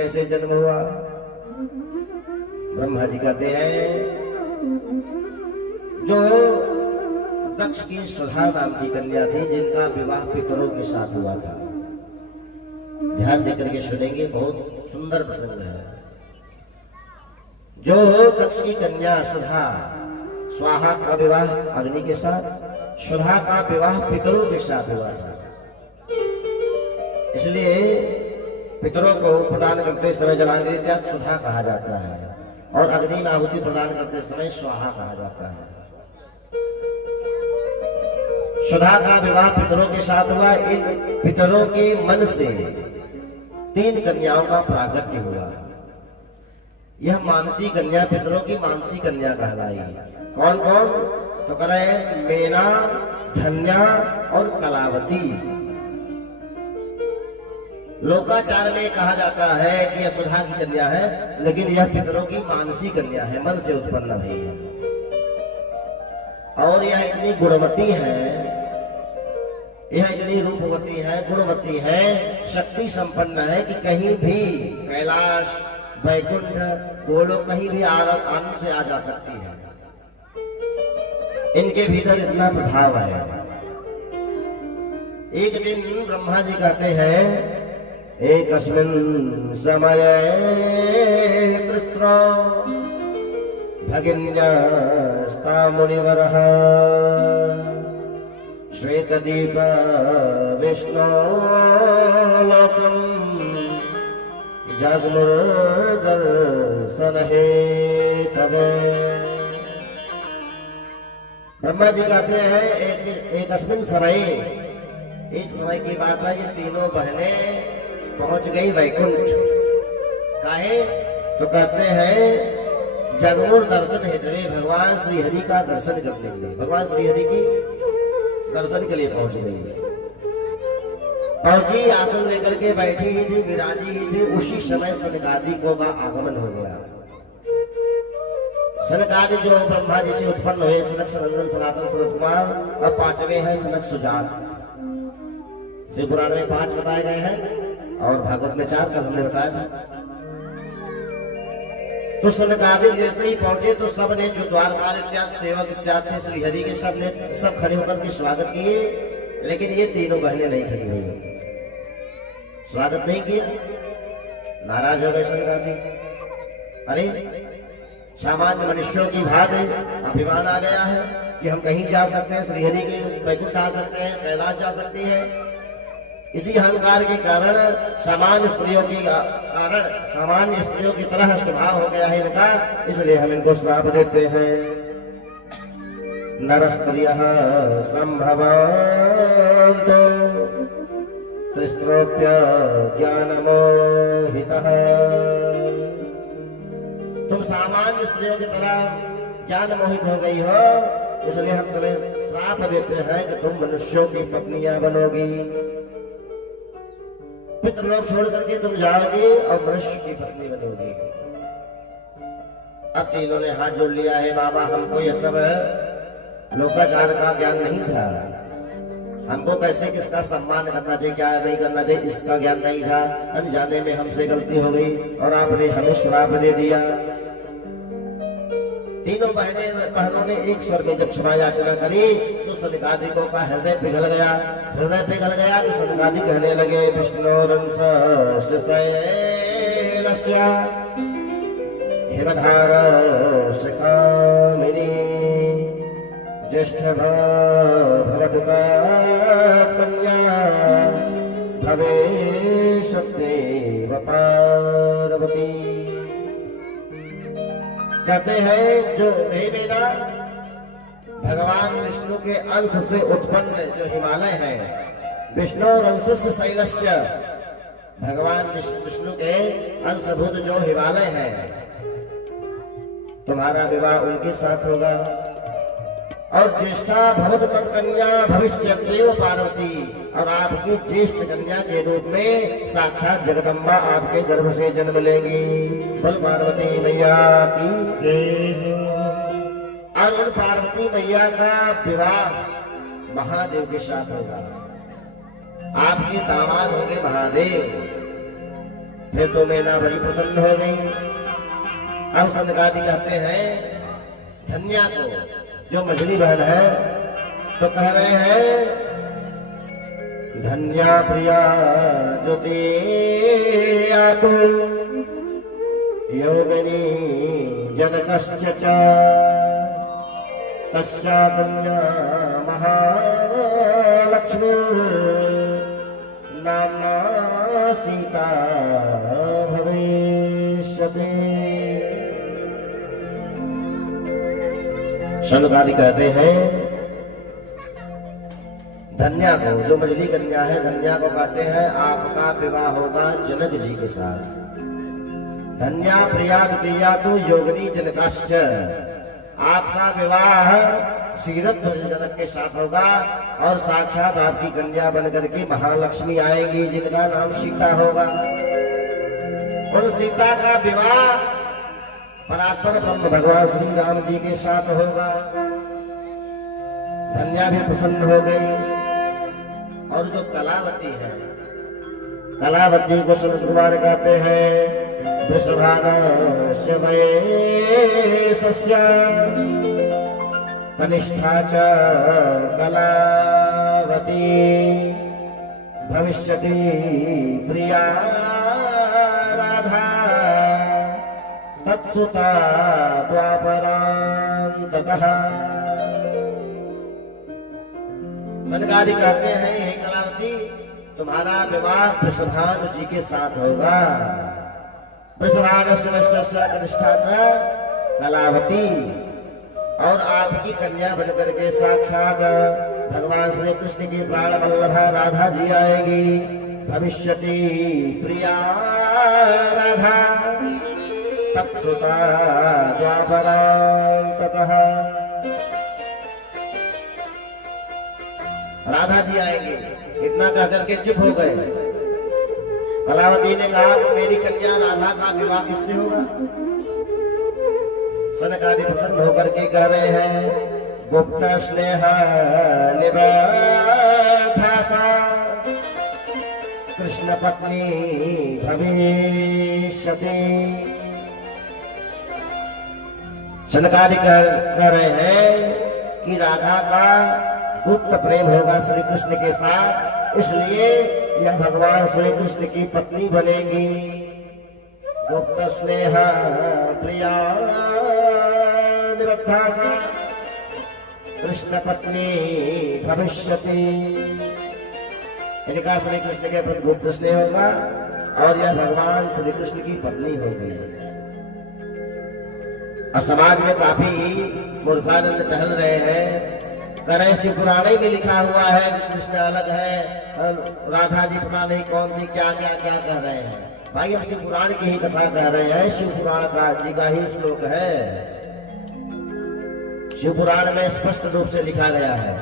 कैसे जन्म हुआ? ब्रह्मा जी कहते हैं जो दक्ष की सुधा नाम की कन्या थी जिनका विवाह पितरों के साथ हुआ था। ध्यान देकर के सुनेंगे, बहुत सुंदर प्रसंग है। जो दक्ष की कन्या सुधा, स्वाहा का विवाह अग्नि के साथ, सुधा का विवाह पितरों के साथ हुआ था। इसलिए पितरों को प्रदान करते समय जलांगी सुधा कहा जाता है और अग्नि में आहुति प्रदान करते समय स्वाहा कहा जाता है। सुधा का विवाह पितरों के साथ हुआ। इन पितरों के मन से 3 कन्याओं का प्रागट्य हुआ। यह मानसी कन्या पितरों की मानसी कन्या कहलाई। कौन कौन? तो कह रहे हैं मेना, धन्या और कलावती। लोकाचार में कहा जाता है कि यह सुधा की कन्या है, लेकिन यह पितरों की मानसी कन्या है, मन से उत्पन्न हुई है। और यह इतनी गुणवती है, यह इतनी रूपवती है, गुणवती है, शक्ति संपन्न है कि कहीं भी कैलाश, वैकुंठ, गोलोक कहीं भी आनंद से आ जा सकती है। इनके भीतर इतना प्रभाव है। एक दिन ब्रह्मा जी कहते हैं एकस्मिन् समये कृष्णो भगिन्यास्ता मुनिवरः श्वेतदीप विष्णो लोकम् जगमुर्दर्शन हेतवे। ब्रह्मा जी कहते हैं एकस्मिन् समय, एक समय की बात है, ये तीनों बहनें पहुंच गई वैकुंठ। काहे? तो कहते हैं जगमुर दर्शन हेतवे, भगवान श्री हरि का दर्शन करने के लिए, भगवान श्री हरि की दर्शन के लिए पहुंच गई। पहुंची, आसन लेकर के बैठी ही थी, विराजी ही थी। उसी समय सनकादि को का आगमन हो गया। सनकादि जो ब्रह्मा जी से उत्पन्न हुए, सनक, सनंदन, सनातन, सनत कुमार, और 5वें हैं सनक सुजात। शिव पुराण में 5 बताए गए हैं और भागवत में 4 कल हमने बताया था। तो सनकादिक जैसे ही पहुंचे तो सबने, जो द्वारपाल इत्यादि सेवक इत्यादि थे श्री हरि के, सब खड़े होकर के स्वागत किए। लेकिन ये तीनों बहनें नहीं खड़ी हुई, स्वागत नहीं किया। नाराज हो गए सनकादिक। अरे सामान्य मनुष्यों की भांति अभिमान आ गया है कि हम कहीं जा सकते हैं, श्री हरि के वैकुंठ आ सकते हैं, कैलाश जा सकते हैं। इसी अहंकार के कारण सामान्य स्त्रियों की तरह स्वभाव हो गया है इनका। इसलिए हम इनको श्राप देते हैं। नर स्त्रियः संभवान्तो त्रिस्त्रोप्य ज्ञानमोहितः। तुम सामान्य स्त्रियों की तरह ज्ञान मोहित हो गई हो, इसलिए हम तुम्हें श्राप देते हैं कि तुम मनुष्यों की पत्नियां बनोगी। पितृलोक छोड़ करके तुम जाओगी और मनुष्य की पत्नी बनोगी। अब तीनों ने हाथ जोड़ लिया है, बाबा हमको यह सब लोकाचार का ज्ञान नहीं था, हमको कैसे किसका सम्मान करना चाहिए, क्या नहीं करना चाहिए, इसका ज्ञान नहीं था। अनजाने में हमसे गलती हो गई और आपने हमें श्राप दे दिया। तीनों बहनों ने एक स्वर में जब क्षमा याचना करी तो सनकादिकों का हृदय पिघल गया। तो सनकादि कहने लगे विष्णुरंश हिमधार शिखामिनी ज्येष्ठ भवतुका कन्या भवेशस्तेव पार्वती। कहते हैं जो मेना भगवान विष्णु के अंश से उत्पन्न जो हिमालय है, विष्णु अंशस्य शैलस्य, भगवान विष्णु के अंशभूत जो हिमालय है, तुम्हारा विवाह उनके साथ होगा। और ज्येष्ठा भवतु तत्कन्या भविष्यत्येव पार्वती, और आपकी ज्येष्ठ कन्या के रूप में साक्षात जगदम्बा आपके गर्भ से जन्म लेंगी। बोल पार्वती मैया की जय। और उन पार्वती मैया का विवाह महादेव के साथ होगा। आपके दामाद होंगे महादेव। फिर तो मैना बड़ी प्रसन्न हो गई। अब सनकादि कहते हैं धन्या को, जो मछली बहन है, तो कह रहे हैं धन्या प्रिया ज्योति आतो योगिनी जनकश्च च तस्या कन्या महालक्ष्मी नाम्ना सीता भविष्यति। शनकादि कहते हैं धन्या को, जो मछली कन्या है, धन्या को कहते हैं आपका विवाह होगा जनक जी के साथ। धन्या प्रिया द्वितीया तो योगिनी जनकाश्च, आपका विवाह सीरत जनक के साथ होगा और साक्षात आपकी कन्या बनकर के महालक्ष्मी आएगी जिनका नाम सीता होगा। और सीता का विवाह परात्पर ब्रह्म भगवान श्री राम जी के साथ होगा। धन्या भी प्रसन्न हो गई। और जो कलावती है, कलावती को संत कुमार कहते हैं वृषभागस्य वयस्य कनिष्ठा च कलावती भविष्यति प्रिया राधा तत्सुता द्वापरान्तकः। सनकादि कहते हैं हे कलावती, तुम्हारा विवाह वृषभानु जी के साथ होगा। वृषभागस्य कनिष्ठा च कलावती, और आपकी कन्या बनकर के साक्षात भगवान श्री कृष्ण की प्राण वल्लभा राधा जी आएगी। भविष्यति प्रिया राधा तत्सुता द्वापरान्तकः। राधा जी आएंगे। इतना कहकर के चुप हो गए। कलावती ने कहा मेरी कन्या राधा का विवाह किससे होगा? सनकादि प्रसन्न होकर के कह रहे हैं गुप्त स्नेह निबद्धासा कृष्ण पत्नी भविष्यति। सनकादि कह रहे हैं कि राधा का गुप्त प्रेम होगा श्री कृष्ण के साथ, इसलिए यह भगवान श्री कृष्ण की पत्नी बनेगी। गुप्त स्नेह प्रिया निबद्धासा कृष्ण पत्नी भविष्यति। इनका श्री कृष्ण के प्रति गुप्त स्नेह होगा और यह भगवान श्री कृष्ण की पत्नी होगी। और समाज में काफी मूर्खानंद टहल रहे हैं। करें शिव पुराणे में लिखा हुआ है कृष्ण अलग है, राधा जी पता नहीं कौन थी, क्या क्या क्या कह रहे हैं। भाई हम शिव पुराण की ही कथा कह रहे हैं। शिव पुराण का जी का ही श्लोक है। शिव पुराण में स्पष्ट रूप से लिखा गया है